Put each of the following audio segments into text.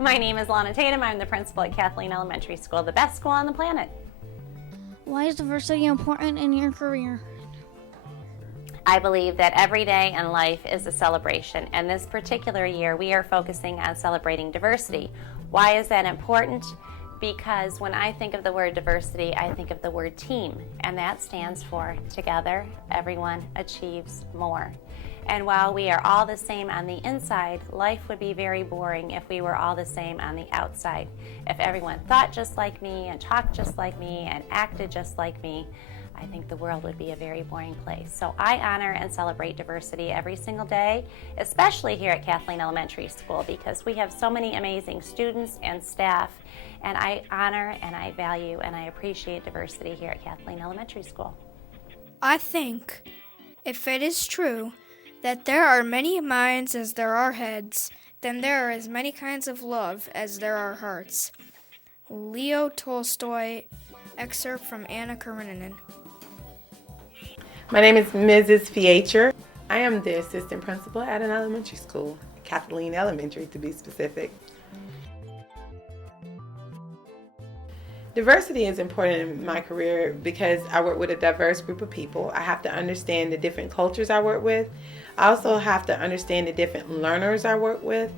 My name is Lana Tatum. I'm the principal at Kathleen Elementary School, the best school on the planet. Why is diversity important in your career? I believe that every day in life is a celebration, and this particular year we are focusing on celebrating diversity. Why is that important? Because when I think of the word diversity, I think of the word team, and that stands for together, everyone achieves more. And while we are all the same on the inside, life would be very boring if we were all the same on the outside. If everyone thought just like me and talked just like me and acted just like me, I think the world would be a very boring place. So I honor and celebrate diversity every single day, especially here at Kathleen Elementary School, because we have so many amazing students and staff, and I honor and I value and I appreciate diversity here at Kathleen Elementary School. I think, if it is true, that there are many minds as there are heads, then there are as many kinds of love as there are hearts. Leo Tolstoy, excerpt from Anna Karenina. My name is Mrs. Fiecher. I am the assistant principal at an elementary school, Kathleen Elementary to be specific. Diversity is important in my career because I work with a diverse group of people. I have to understand the different cultures I work with. I also have to understand the different learners I work with.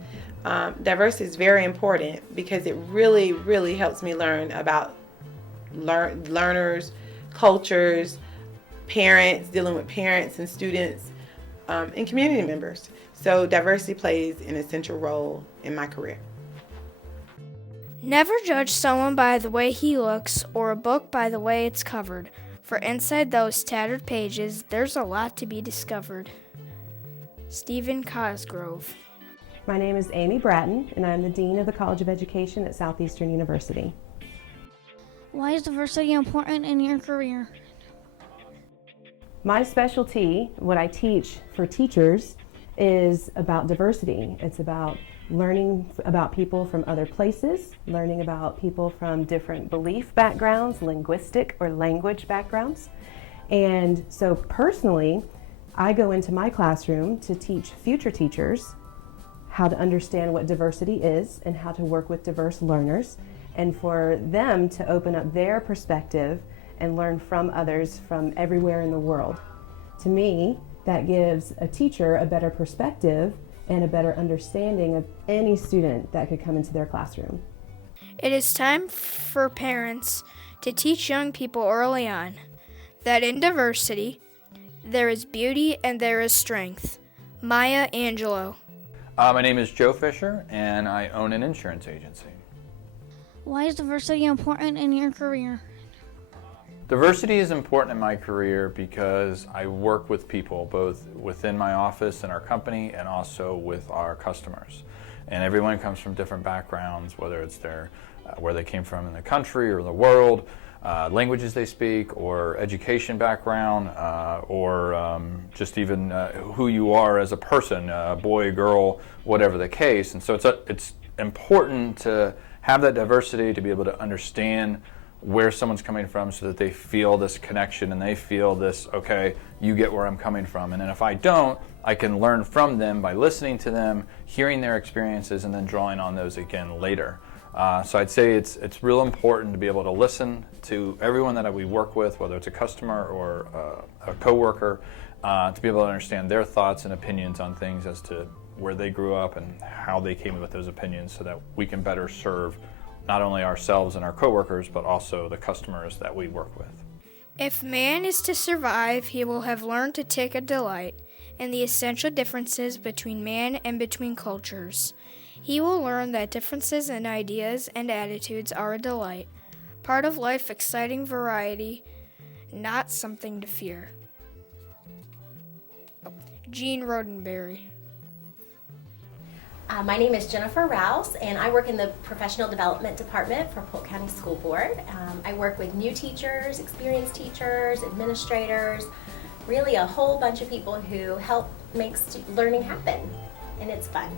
Diversity is very important because it really, really helps me learn about learners, cultures, parents, dealing with parents and students, and community members. So diversity plays an essential role in my career. Never judge someone by the way he looks or a book by the way it's covered, for inside those tattered pages, there's a lot to be discovered. Stephen Cosgrove. My name is Amy Bratton, and I'm the Dean of the College of Education at Southeastern University. Why is diversity important in your career? My specialty, what I teach for teachers, is about diversity. It's about learning about people from other places, learning about people from different belief backgrounds, linguistic or language backgrounds. And so personally, I go into my classroom to teach future teachers how to understand what diversity is and how to work with diverse learners, and for them to open up their perspective and learn from others from everywhere in the world. To me, that gives a teacher a better perspective and a better understanding of any student that could come into their classroom. It is time for parents to teach young people early on that in diversity, there is beauty and there is strength. Maya Angelou. My name is Joe Fisher, and I own an insurance agency. Why is diversity important in your career? Diversity is important in my career because I work with people both within my office and our company and also with our customers. And everyone comes from different backgrounds, whether it's where they came from in the country or the world, languages they speak, or education background, or just even who you are as a person, boy, girl, whatever the case. And so it's important to have that diversity to be able to understand where someone's coming from so that they feel this connection and they feel this, okay, you get where I'm coming from. And then if I don't, I can learn from them by listening to them, hearing their experiences, and then drawing on those again later. So I'd say it's real important to be able to listen to everyone that we work with, whether it's a customer or a coworker, to be able to understand their thoughts and opinions on things as to where they grew up and how they came up with those opinions so that we can better serve not only ourselves and our coworkers, but also the customers that we work with. If man is to survive, he will have learned to take a delight in the essential differences between man and between cultures. He will learn that differences in ideas and attitudes are a delight, part of life, exciting variety, not something to fear. Gene Roddenberry. My name is Jennifer Rouse, and I work in the Professional Development Department for Polk County School Board. I work with new teachers, experienced teachers, administrators, really a whole bunch of people who help make learning happen, and it's fun.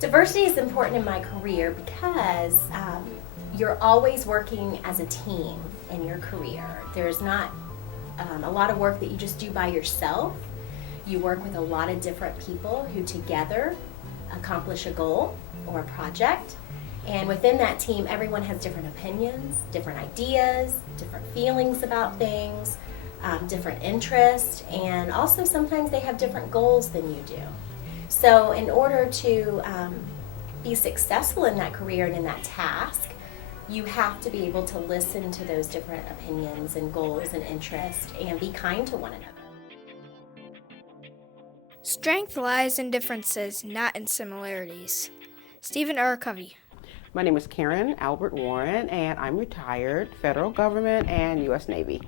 Diversity is important in my career because you're always working as a team in your career. There's not a lot of work that you just do by yourself. You work with a lot of different people who together accomplish a goal or a project. And within that team, everyone has different opinions, different ideas, different feelings about things, different interests, and also sometimes they have different goals than you do. So in order to be successful in that career and in that task, you have to be able to listen to those different opinions and goals and interests and be kind to one another. Strength lies in differences, not in similarities. Stephen Arcovey. My name is Karen Albert Warren, and I'm retired, federal government and U.S. Navy.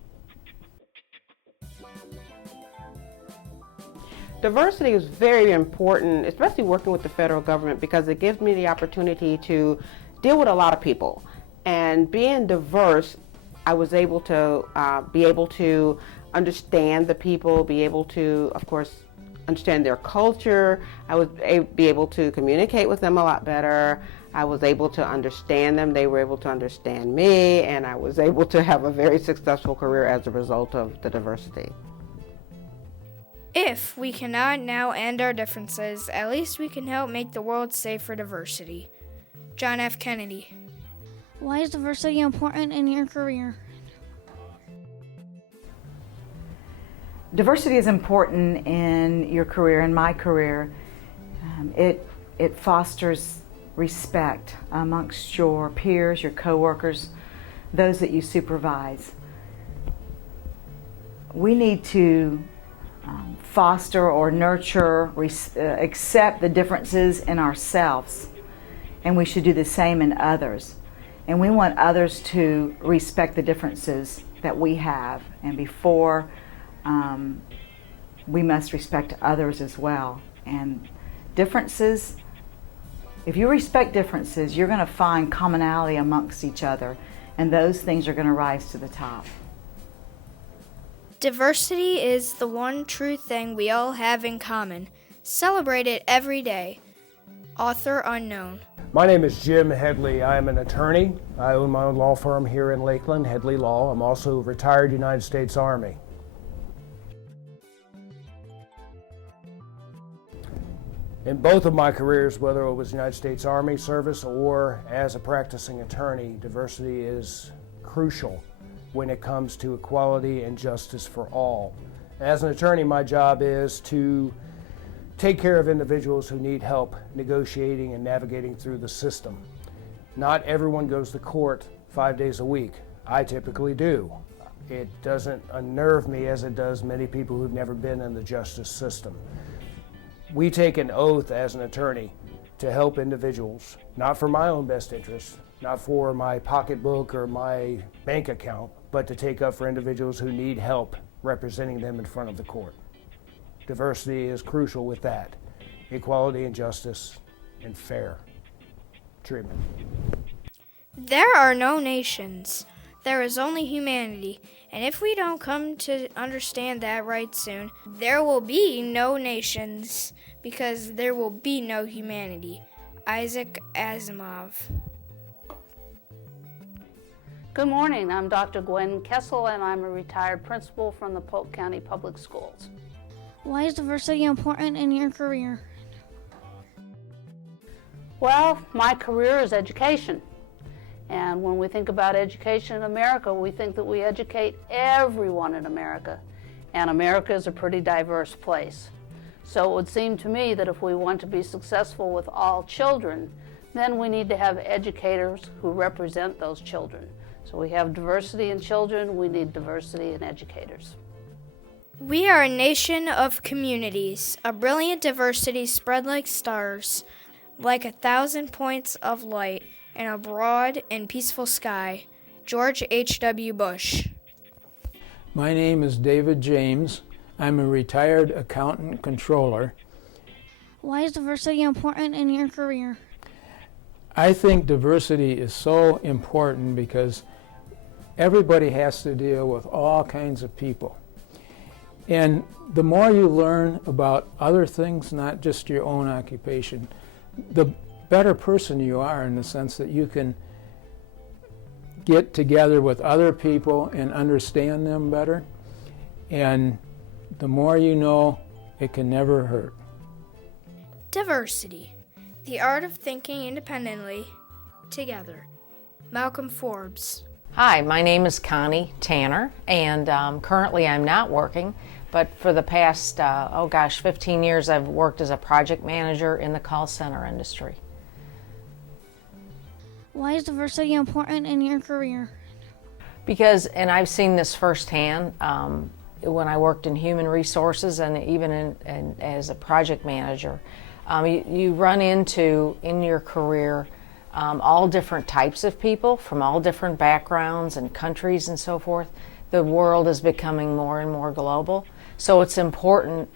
Diversity is very important, especially working with the federal government, because it gives me the opportunity to deal with a lot of people. And being diverse, I was able to understand the people, be able to, of course, understand their culture. I would be able to communicate with them a lot better. I was able to understand them. They were able to understand me, and I was able to have a very successful career as a result of the diversity. If we cannot now end our differences, at least we can help make the world safe for diversity. John F. Kennedy. Why is diversity important in your career? Diversity is important in your career, in my career. It fosters respect amongst your peers, your coworkers, those that you supervise. We need to foster or nurture, accept the differences in ourselves, and we should do the same in others. And we want others to respect the differences that we have, and before we must respect others as well. And differences, if you respect differences, you're going to find commonality amongst each other, and those things are going to rise to the top. Diversity is the one true thing we all have in common. Celebrate it every day. Author unknown. My name is Jim Headley. I am an attorney. I own my own law firm here in Lakeland, Headley Law. I'm also a retired United States Army. In both of my careers, whether it was United States Army service or as a practicing attorney, diversity is crucial when it comes to equality and justice for all. As an attorney, my job is to take care of individuals who need help negotiating and navigating through the system. Not everyone goes to court 5 days a week. I typically do. It doesn't unnerve me as it does many people who've never been in the justice system. We take an oath as an attorney to help individuals, not for my own best interest, not for my pocketbook or my bank account, but to take up for individuals who need help representing them in front of the court. Diversity is crucial with that. Equality and justice and fair treatment. There are no nations. There is only humanity. And if we don't come to understand that right soon, there will be no nations because there will be no humanity. Isaac Asimov. Good morning, I'm Dr. Gwen Kessel, and I'm a retired principal from the Polk County Public Schools. Why is diversity important in your career? Well, my career is education. And when we think about education in America, we think that we educate everyone in America. And America is a pretty diverse place. So it would seem to me that if we want to be successful with all children, then we need to have educators who represent those children. So we have diversity in children, we need diversity in educators. We are a nation of communities, a brilliant diversity spread like stars, like 1,000 points of light in a broad and peaceful sky. George H.W. Bush. My name is David James. I'm a retired accountant controller. Why is diversity important in your career? I think diversity is so important because everybody has to deal with all kinds of people. And the more you learn about other things, not just your own occupation, the better person you are in the sense that you can get together with other people and understand them better. and the more you know, it can never hurt. Diversity, the art of thinking independently, together. Malcolm Forbes. Hi, my name is Connie Tanner, and currently I'm not working, but for the past, 15 years I've worked as a project manager in the call center industry. Why is diversity important in your career? Because, and I've seen this firsthand, when I worked in human resources and even as a project manager, you run into, in your career, all different types of people from all different backgrounds and countries and so forth. The world is becoming more and more global, so it's important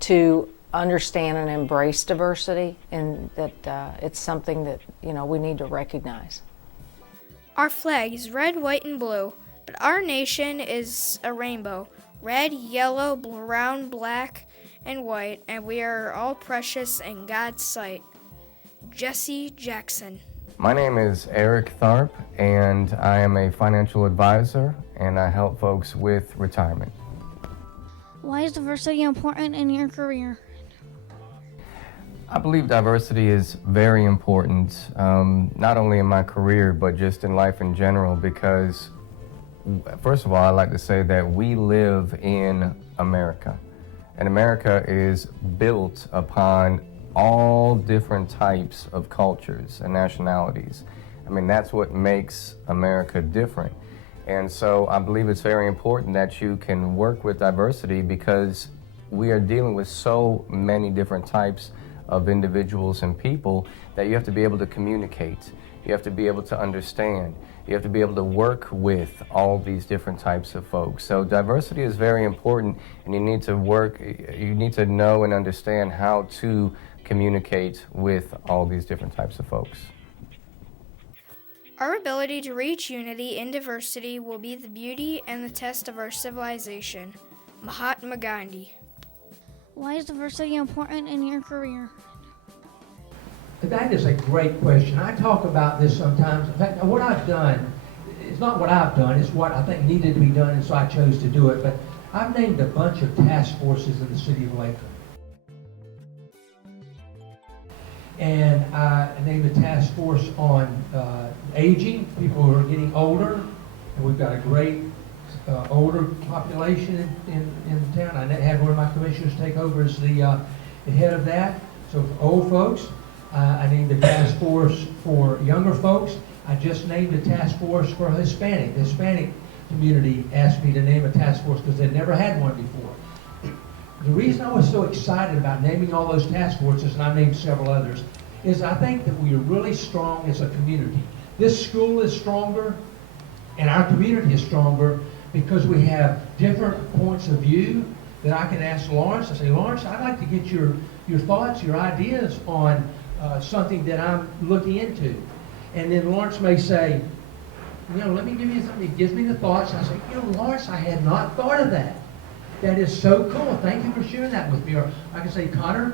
to understand and embrace diversity, and that it's something that we need to recognize. Our flag is red, white, and blue, but our nation is a rainbow. Red, yellow, brown, black, and white, and we are all precious in God's sight. Jesse Jackson. My name is Eric Tharp, and I am a financial advisor, and I help folks with retirement. Why is diversity important in your career? I believe diversity is very important, not only in my career, but just in life in general, because, first of all, I like to say that we live in America, and America is built upon all different types of cultures and nationalities. I mean, that's what makes America different. And so I believe it's very important that you can work with diversity, because we are dealing with so many different types of individuals and people that you have to be able to communicate. You have to be able to understand. You have to be able to work with all these different types of folks. So diversity is very important, and you need to know and understand how to communicate with all these different types of folks. Our ability to reach unity in diversity will be the beauty and the test of our civilization. Mahatma Gandhi. Why is diversity important in your career? That is a great question. I talk about this sometimes. In fact, what I've done, it's not what I've done, it's what I think needed to be done, and so I chose to do it. But I've named a bunch of task forces in the city of Lakeland. And I named a task force on aging, people who are getting older, and we've got a great older population in town. I had one of my commissioners take over as the head of that. So for old folks, I named a task force for younger folks. I just named a task force for Hispanic. The Hispanic community asked me to name a task force because they'd never had one before. The reason I was so excited about naming all those task forces, and I named several others, is I think that we are really strong as a community. This school is stronger, and our community is stronger, because we have different points of view that I can ask Lawrence. I say, Lawrence, I'd like to get your thoughts, your ideas on something that I'm looking into. And then Lawrence may say, let me give you something. He gives me the thoughts. And I say, Lawrence, I had not thought of that. That is so cool. Thank you for sharing that with me. Or I can say, Connor,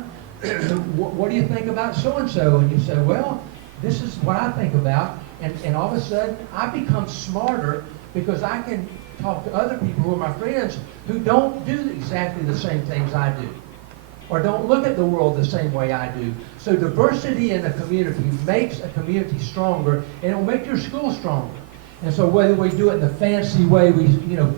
what do you think about so-and-so? And you say, well, this is what I think about. And all of a sudden, I become smarter, because I can talk to other people who are my friends who don't do exactly the same things I do, or don't look at the world the same way I do. So diversity in a community makes a community stronger, and it will make your school stronger. And so whether we do it in the fancy way,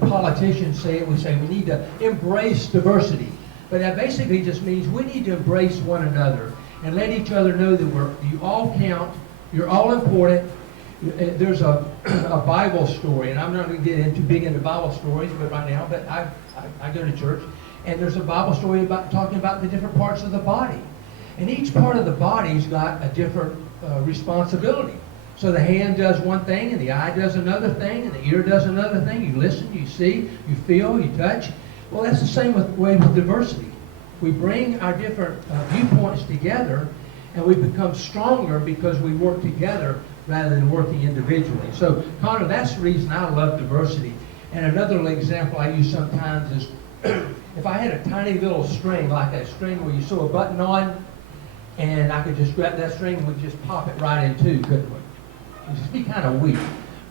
politicians say it, we say we need to embrace diversity. But that basically just means we need to embrace one another and let each other know that you all count, you're all important. There's a Bible story, and I'm not going to get too big into Bible stories right now, but I go to church, and there's a Bible story about talking about the different parts of the body. And each part of the body's got a different responsibility. So the hand does one thing, and the eye does another thing, and the ear does another thing. You listen, you see, you feel, you touch. Well, that's the same way with diversity. We bring our different viewpoints together, and we become stronger because we work together rather than working individually. So, Connor, that's the reason I love diversity. And another example I use sometimes is if I had a tiny little string, like a string where you sew a button on, and I could just grab that string and we'd just pop it right in two, couldn't we? It'd just be kind of weak.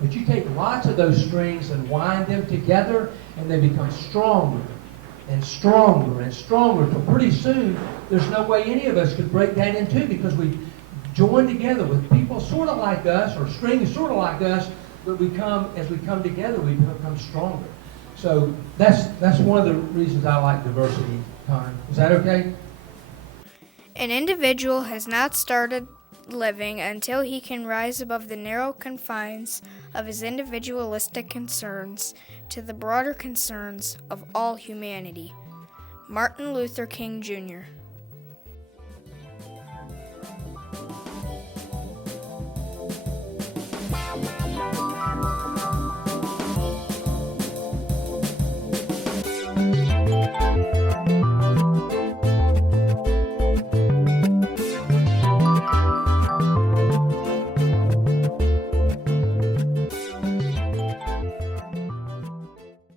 But you take lots of those strings and wind them together, and they become stronger and stronger and stronger. So pretty soon, there's no way any of us could break that in two, because we join together with people sort of like us, or strings sort of like us, but as we come together, we become stronger. So that's one of the reasons I like diversity, Connor. Is that okay? An individual has not started living until he can rise above the narrow confines of his individualistic concerns to the broader concerns of all humanity. Martin Luther King, Jr.